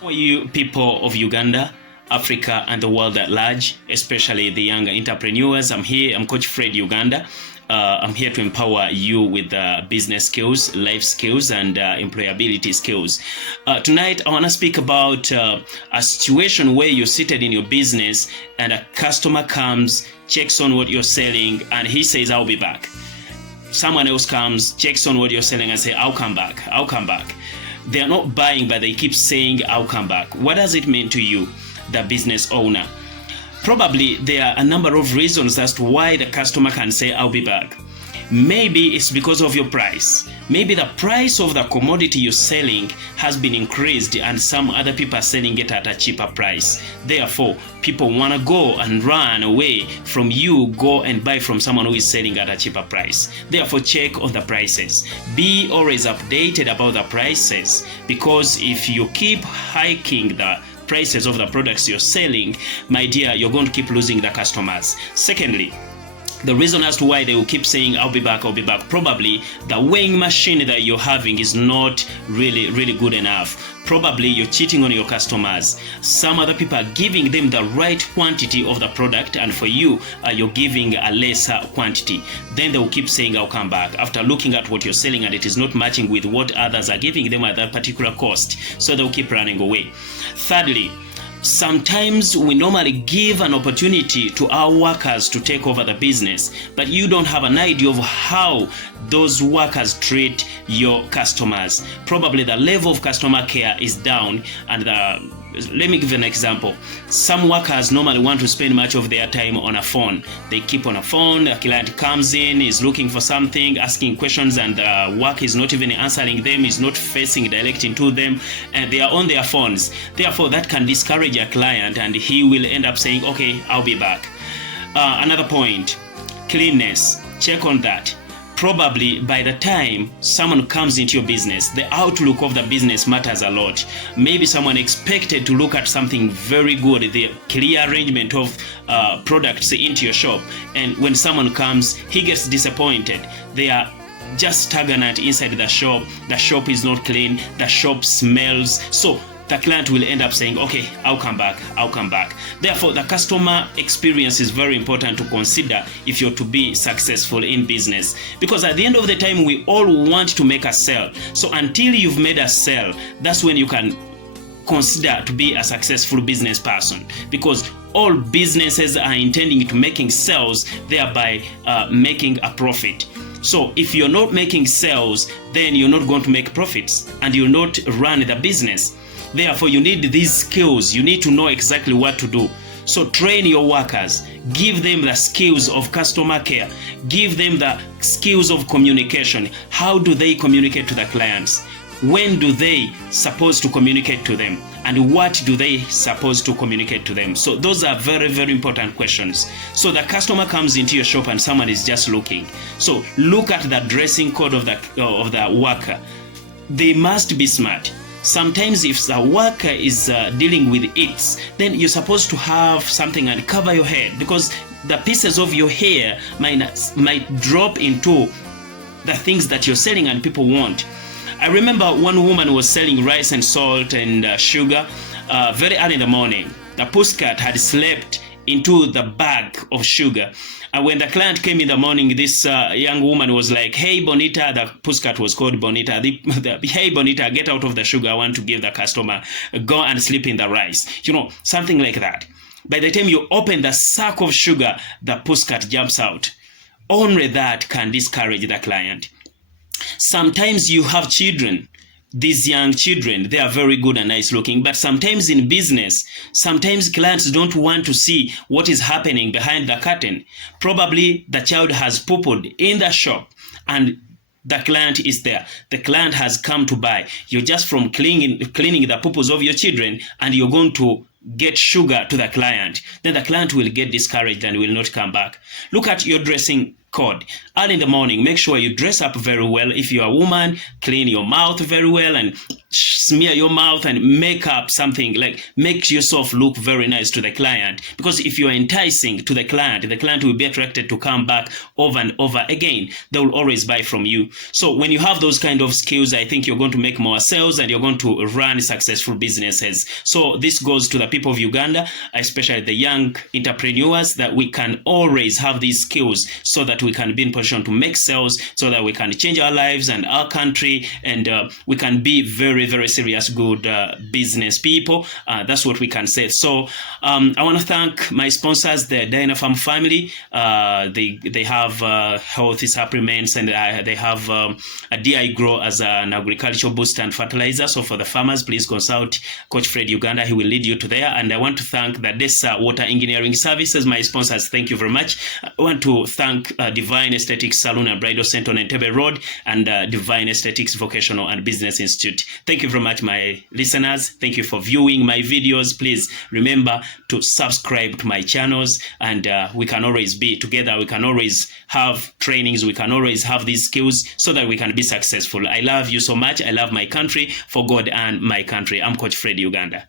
For you people of Uganda, Africa, and the world at large, especially the younger entrepreneurs, I'm Coach Fred Uganda. I'm here to empower you with business skills, life skills, and employability skills. Tonight, I want to speak about a situation where you're seated in your business and a customer comes, checks on what you're selling, and he says, "I'll be back." Someone else comes, checks on what you're selling, and say, "I'll come back, I'll come back." They are not buying, but they keep saying, "I'll come back." What does it mean to you, the business owner? Probably there are a number of reasons as to why the customer can say, "I'll be back." Maybe it's because of your price. Maybe the price of the commodity you're selling has been increased and some other people are selling it at a cheaper price. Therefore, people want to go and run away from you, go and buy from someone who is selling at a cheaper price. Therefore, check on the prices. Be always updated about the prices, because if you keep hiking the prices of the products you're selling, my dear, you're going to keep losing the customers. Secondly, the reason as to why they will keep saying, "I'll be back, I'll be back," probably the weighing machine that you're having is not really good enough. Probably you're cheating on your customers. Some other people are giving them the right quantity of the product, and for you, you're giving a lesser quantity. Then they will keep saying, "I'll come back," after looking at what you're selling and it is not matching with what others are giving them at that particular cost. So they'll keep running away. Thirdly, sometimes we normally give an opportunity to our workers to take over the business, but you don't have an idea of how those workers treat your customers. Probably the level of customer care is down, and let me give you an example. Some workers normally want to spend much of their time on a phone. They keep on a phone, a client comes in, is looking for something, asking questions, and the work is not even answering them, is not facing directly to them, and they are on their phones. Therefore, that can discourage a client, and he will end up saying, "Okay, I'll be back." Another point, cleanness. Check on that. Probably by the time someone comes into your business, the outlook of the business matters a lot. Maybe someone expected to look at something very good, the clear arrangement of products into your shop, and when someone comes, he gets disappointed. They are just stagnant inside the shop is not clean, the shop smells. So the client will end up saying, "Okay, I'll come back, I'll come back." Therefore, the customer experience is very important to consider if you're to be successful in business. Because at the end of the time, we all want to make a sale. So until you've made a sale, that's when you can consider to be a successful business person. Because all businesses are intending to making sales, thereby making a profit. So if you're not making sales, then you're not going to make profits and you'll not run the business. Therefore, you need these skills. You need to know exactly what to do. So train your workers. Give them the skills of customer care. Give them the skills of communication. How do they communicate to the clients? When do they supposed to communicate to them? And what do they supposed to communicate to them? So those are very important questions. So the customer comes into your shop and someone is just looking. So look at the dressing code of the worker. They must be smart. Sometimes if the worker is dealing with it, then you're supposed to have something and cover your head, because the pieces of your hair might drop into the things that you're selling and people want. I remember one woman was selling rice and salt and sugar very early in the morning. The postcard had slept into the bag of sugar. And when the client came in the morning, this young woman was like, "Hey, Bonita," the postcard was called Bonita. "Hey, Bonita, get out of the sugar. I want to give the customer. Go and sleep in the rice." Something like that. By the time you open the sack of sugar, the postcard jumps out. Only that can discourage the client. Sometimes you have children. These young children, they are very good and nice looking, but sometimes in business, sometimes clients don't want to see what is happening behind the curtain. Probably the child has pooped in the shop and the client is there. The client has come to buy. You're just from cleaning the poopos of your children, and you're going to get sugar to the client. Then the client will get discouraged and will not come back. Look at your dressing code. Early in the morning, make sure you dress up very well. If you're a woman, clean your mouth very well and smear your mouth and make up something, like make yourself look very nice to the client, because if you're enticing to the client will be attracted to come back over and over again. They will always buy from you. So when you have those kind of skills, I think you're going to make more sales and you're going to run successful businesses. So this goes to the people of Uganda, especially the young entrepreneurs, that we can always have these skills so that we can be in position to make sales, so that we can change our lives and our country, and we can be very, very serious, good business people. That's what we can say. So I want to thank my sponsors, the Dina Farm family. They have healthy supplements, and they have a DI Grow as an agricultural booster and fertilizer. So for the farmers, please consult Coach Fred Uganda. He will lead you to there. And I want to thank the DESA Water Engineering Services, my sponsors. Thank you very much. I want to thank Divine Aesthetics Salon and Bridal Center on Entebbe Road, and Divine Aesthetics Vocational and Business Institute. Thank you very much, my listeners. Thank you for viewing my videos. Please remember to subscribe to my channels, and we can always be together. We can always have trainings. We can always have these skills so that we can be successful. I love you so much. I love my country, for God and my country. I'm Coach Fred Uganda.